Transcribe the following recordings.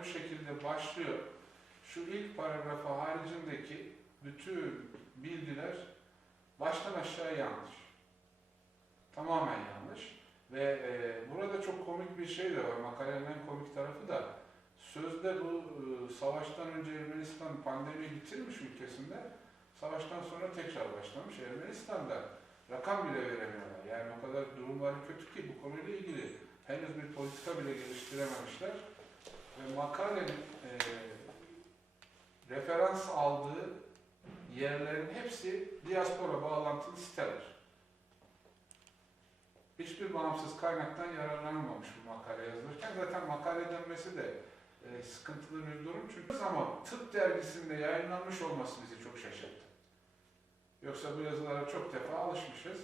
bu şekilde başlıyor. Şu ilk paragrafı haricindeki bütün bilgiler baştan aşağı yanlış. Tamamen yanlış. Ve e, burada çok komik bir şey de var. Makalenin en komik tarafı da sözde bu e, savaştan önce Ermenistan pandemi bitirmiş ülkesinde. Savaştan sonra tekrar başlamış. Ermenistan'da rakam bile veremiyorlar. Yani o kadar durumları kötü ki bu konuyla ilgili henüz bir politika bile geliştirememişler. Ve makalenin e, referans aldığı yerlerin hepsi diaspora bağlantılı siteler. Hiçbir bağımsız kaynaktan yararlanılmamış bu makale yazılırken. Zaten makale denmesi de e, sıkıntılı bir durum. Çünkü ama tıp dergisinde yayınlanmış olması bizi çok şaşırttı. Yoksa bu yazılara çok defa alışmışız.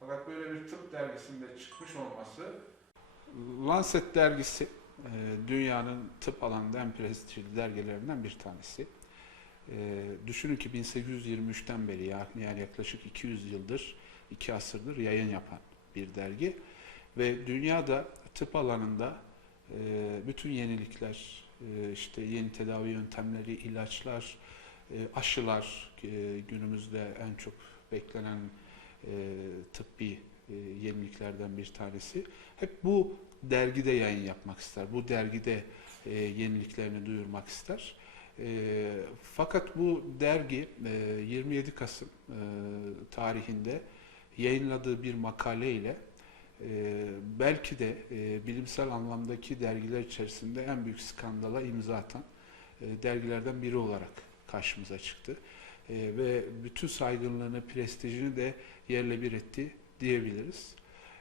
Fakat böyle bir tıp dergisinde çıkmış olması Lancet dergisi dünyanın tıp alanında en prestijli dergilerinden bir tanesi. E, düşünün ki 1823'ten beri yani yaklaşık 200 yıldır, iki asırdır yayın yapan bir dergi ve dünyada tıp alanında e, bütün yenilikler, e, işte yeni tedavi yöntemleri, ilaçlar, e, aşılar günümüzde en çok beklenen e, tıbbi e, yeniliklerden bir tanesi. Hep bu dergide yayın yapmak ister. Bu dergide e, yeniliklerini duyurmak ister. E, fakat bu dergi e, 27 Kasım e, tarihinde yayınladığı bir makaleyle e, belki de e, bilimsel anlamdaki dergiler içerisinde en büyük skandala imza atan e, dergilerden biri olarak karşımıza çıktı. E, ve bütün saygınlığını, prestijini de yerle bir etti diyebiliriz.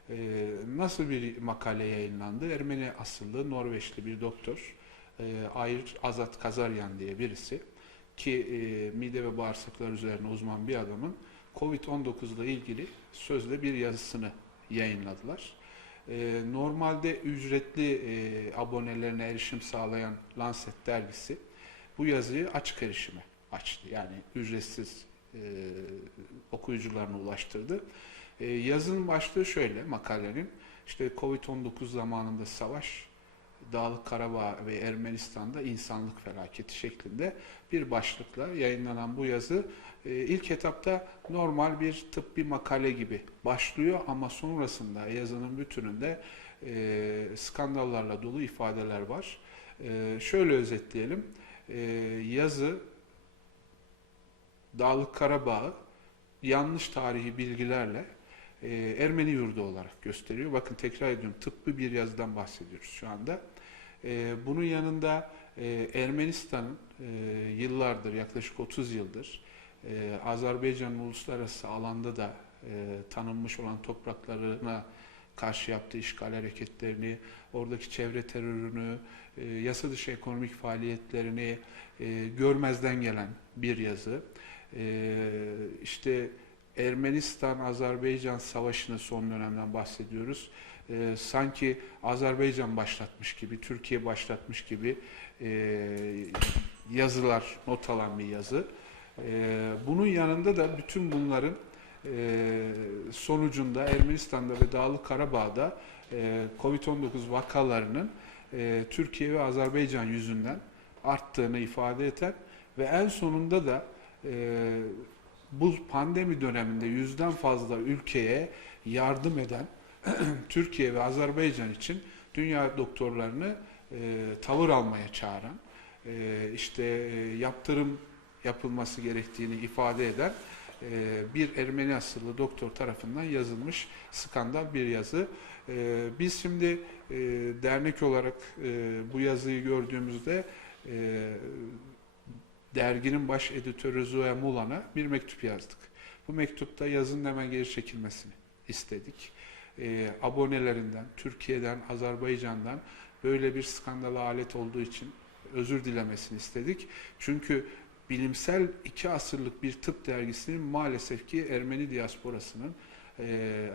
Ee, nasıl bir makale yayınlandı? Ermeni asıllı Norveçli bir doktor e, Ayr Azat Kazaryan diye birisi ki e, mide ve bağırsaklar üzerine uzman bir adamın Covid-19 ile ilgili sözde bir yazısını yayınladılar. E, normalde ücretli e, abonelerine erişim sağlayan Lancet dergisi bu yazıyı açık erişime açtı. Yani ücretsiz e, okuyucularına ulaştırdı. E, yazının başlığı şöyle makalenin. işte Covid-19 zamanında savaş, Dağlık Karabağ ve Ermenistan'da insanlık felaketi şeklinde bir başlıkla yayınlanan bu yazı e, ilk etapta normal bir tıbbi makale gibi başlıyor ama sonrasında yazının bütününde e, skandallarla dolu ifadeler var. E, şöyle özetleyelim. Yazı Dağlık Karabağ'ı yanlış tarihi bilgilerle e, Ermeni yurdu olarak gösteriyor. Bakın tekrar ediyorum tıbbi bir yazıdan bahsediyoruz şu anda. E, bunun yanında e, Ermenistan'ın e, yıllardır yaklaşık 30 yıldır e, Azerbaycan'ın uluslararası alanda da e, tanınmış olan topraklarına karşı yaptığı işgal hareketlerini, oradaki çevre terörünü, e, yasa dışı ekonomik faaliyetlerini e, görmezden gelen bir yazı. E, işte Ermenistan-Azerbaycan savaşını son dönemden bahsediyoruz. E, sanki Azerbaycan başlatmış gibi, Türkiye başlatmış gibi e, yazılar, not alan bir yazı. E, bunun yanında da bütün bunların e, sonucunda Ermenistan'da ve Dağlık Karabağ'da e, Covid-19 vakalarının e, Türkiye ve Azerbaycan yüzünden arttığını ifade eden ve en sonunda da e, bu pandemi döneminde yüzden fazla ülkeye yardım eden Türkiye ve Azerbaycan için dünya doktorlarını e, tavır almaya çağıran, e, işte e, yaptırım yapılması gerektiğini ifade eden e, bir Ermeni asıllı doktor tarafından yazılmış skandal bir yazı. E, biz şimdi e, dernek olarak e, bu yazıyı gördüğümüzde e, derginin baş editörü Zoe Mulan'a bir mektup yazdık. Bu mektupta yazının hemen geri çekilmesini istedik. E, abonelerinden, Türkiye'den, Azerbaycan'dan böyle bir skandala alet olduğu için özür dilemesini istedik. Çünkü bilimsel iki asırlık bir tıp dergisinin maalesef ki Ermeni diasporasının e,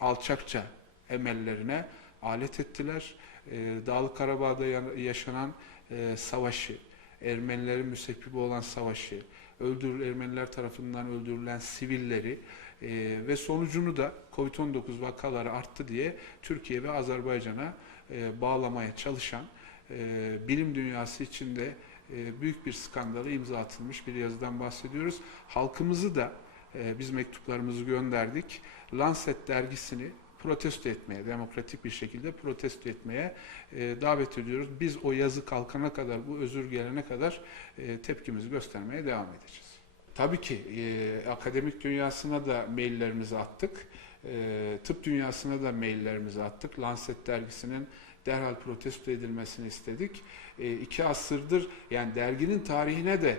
alçakça emellerine alet ettiler. E, Dağlık Karabağ'da yaşanan e, savaşı, Ermenilerin müsebbibi olan savaşı, öldürül Ermeniler tarafından öldürülen sivilleri e, ve sonucunu da Covid-19 vakaları arttı diye Türkiye ve Azerbaycan'a e, bağlamaya çalışan e, bilim dünyası içinde e, büyük bir skandala imza atılmış bir yazıdan bahsediyoruz. Halkımızı da e, biz mektuplarımızı gönderdik. Lancet dergisini protesto etmeye, demokratik bir şekilde protesto etmeye e, davet ediyoruz. Biz o yazı kalkana kadar, bu özür gelene kadar e, tepkimizi göstermeye devam edeceğiz. Tabii ki e, akademik dünyasına da maillerimizi attık. E, tıp dünyasına da maillerimizi attık. Lancet dergisinin derhal protesto edilmesini istedik. E, iki asırdır yani derginin tarihine de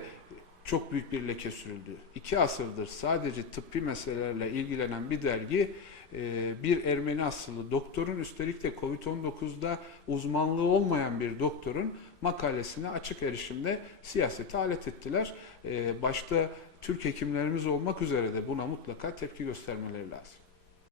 çok büyük bir leke sürüldü. İki asırdır sadece tıbbi meselelerle ilgilenen bir dergi bir Ermeni asıllı doktorun üstelik de Covid-19'da uzmanlığı olmayan bir doktorun makalesine açık erişimde siyasete alet ettiler. E, Başta Türk hekimlerimiz olmak üzere de buna mutlaka tepki göstermeleri lazım.